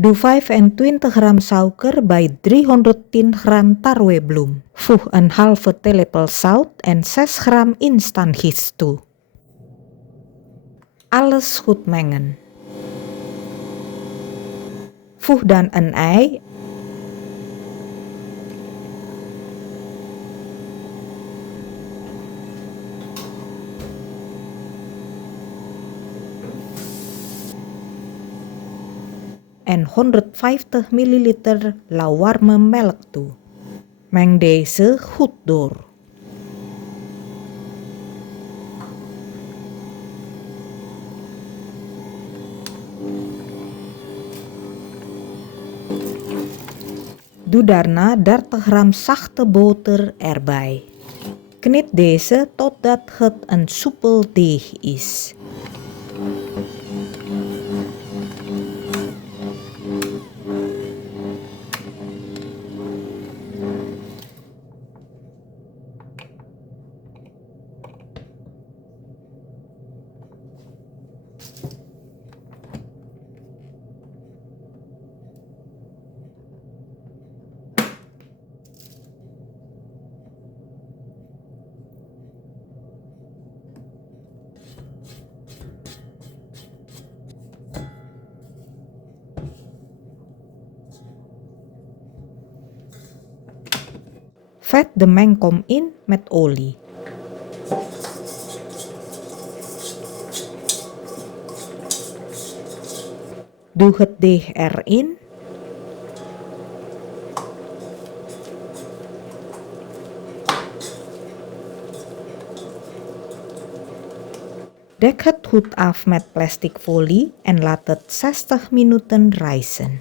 Doe 25 gram suiker bij 310 gram tarwebloem. Voeg een halve theelepel zout en 6 gram instant gist toe. Alles goed mengen. Voeg dan een ei en 150 ml lauwarme melk toe. Meng deze goed door. Doe daarna 30 gram zachte boter erbij. Knip deze totdat het een soepel deeg is. Vet de mengkom in met olie. Doe het deeg erin. Dek het goed af met plastic folie en laat het 60 minuten rijzen.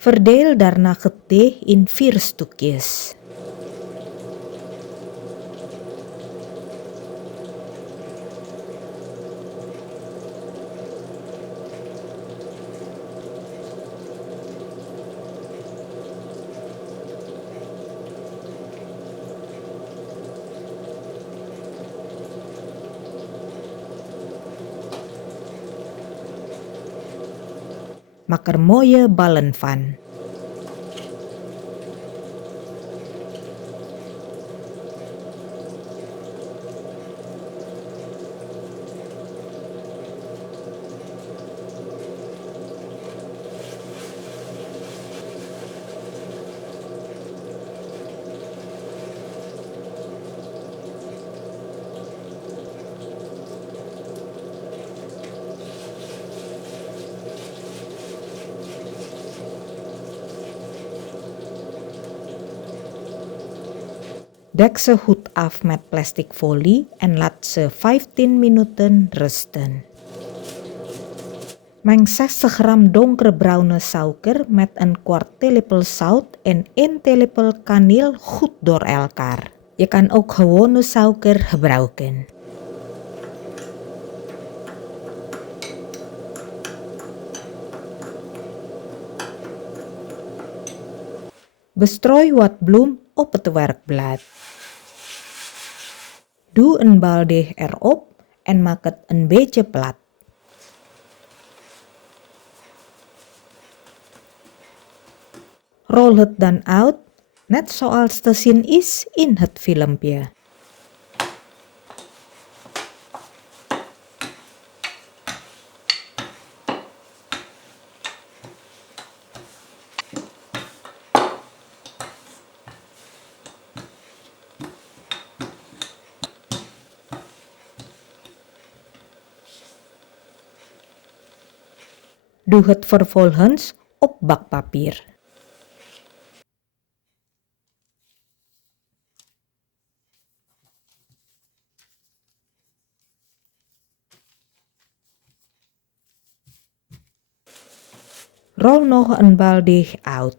Verdeel daarna het deeg in 4 stukjes. Maak er mooie ballen van. Dek ze goed af met plastic folie en laat ze 15 minuten rusten. Meng 60 gram donkerbruine suiker met een kwart theelepel zout en 1 theelepel kaneel goed door elkaar. Je kan ook gewone suiker gebruiken. Bestrooi wat bloem op het werkblad. Doe een bal deeg erop en maak het een beetje plat. Rol het dan uit, net zoals te zien is in het filmpje. Doe het vervolgens op bakpapier. Rol nog een bal deeg uit.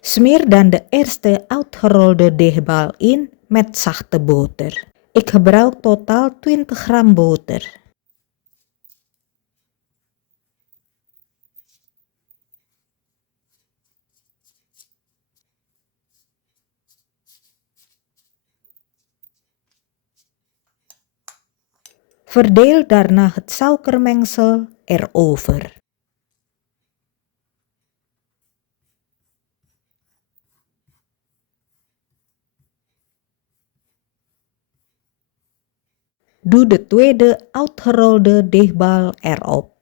Smeer dan de eerste uitgerolde deegbal in met zachte boter. Ik gebruik totaal 20 gram boter. Verdeel daarna het suikermengsel erover. Doe de tweede uitgerolde deegbal erop.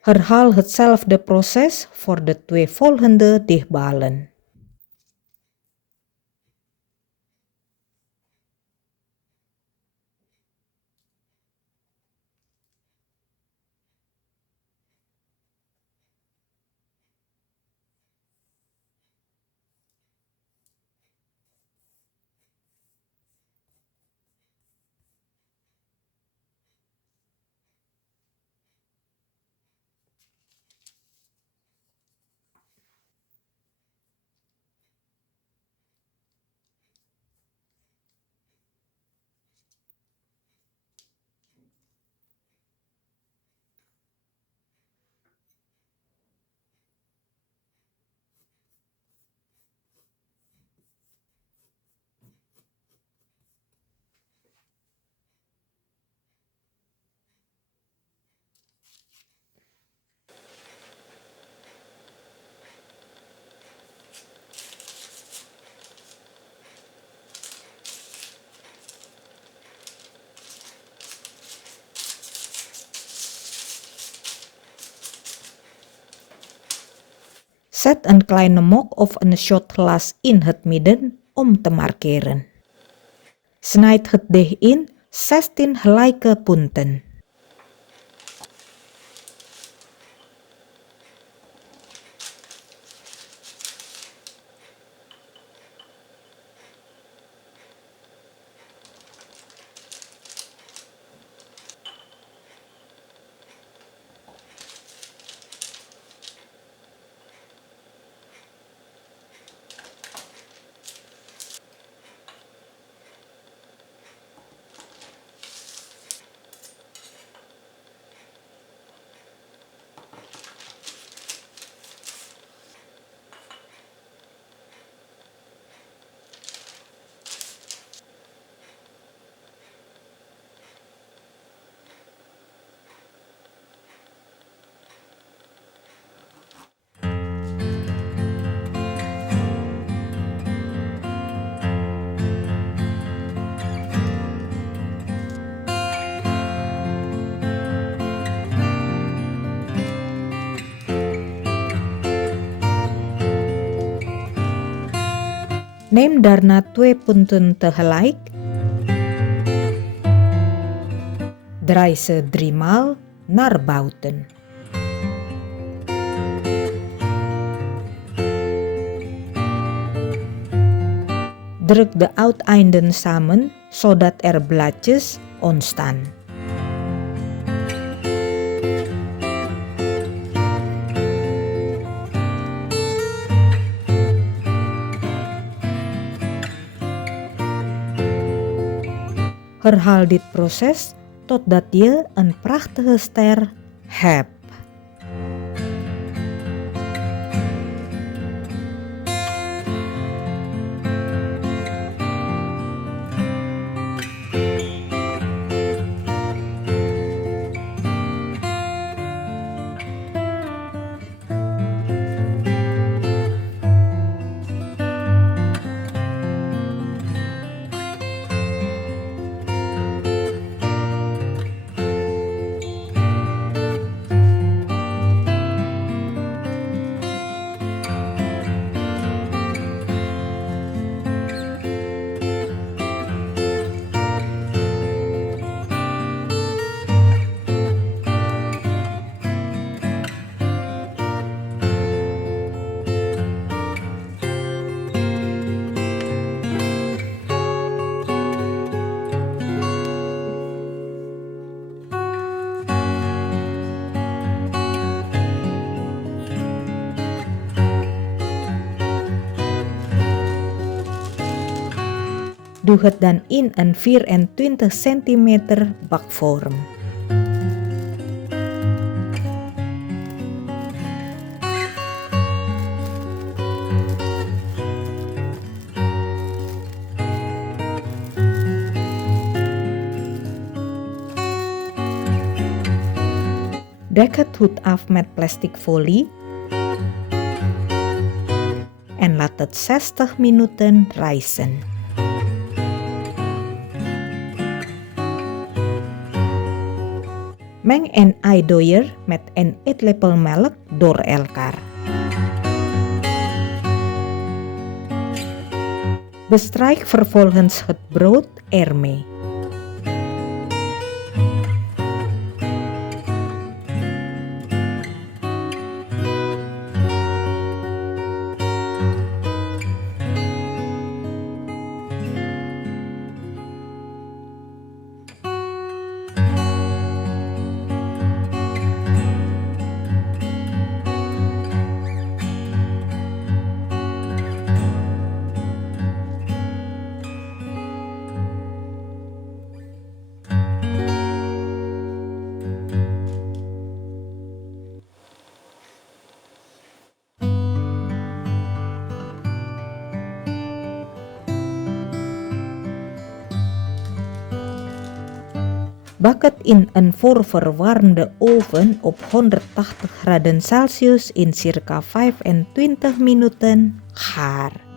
Herhaal hetzelfde proces voor de 2 volgende deegballen. Zet een kleine mok of een shotglas in het midden om te markeren. Snijd het deeg in 16 gelijke punten. Neem daarna 2 punten tegelijk. Draai ze 3 maal naar buiten. Druk de uiteinden samen zodat er blaadjes ontstaan. Herhaal dit proces totdat je een prachtige ster hebt. doe het dan in een 24 cm bakvorm. Dek het goed af met plastic folie en laat het 60 minuten rijzen. Meng een eidooier met een eetlepel melk door elkaar. Bestrijk vervolgens het brood ermee. Bak het in een voorverwarmde oven op 180 graden Celsius in circa 25 minuten gaar.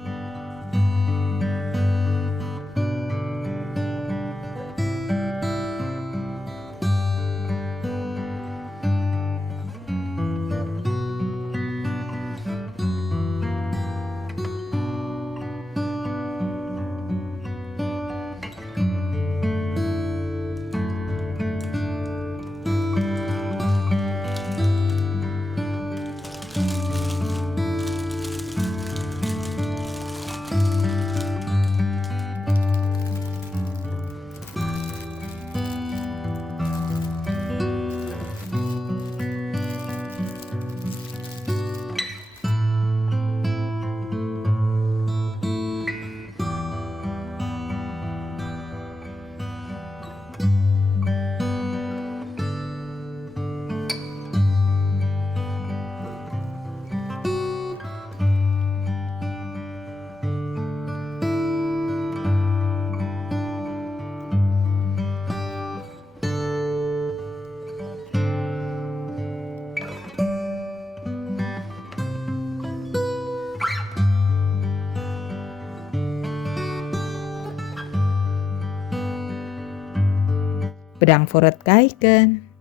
Bedankt voor het kijken.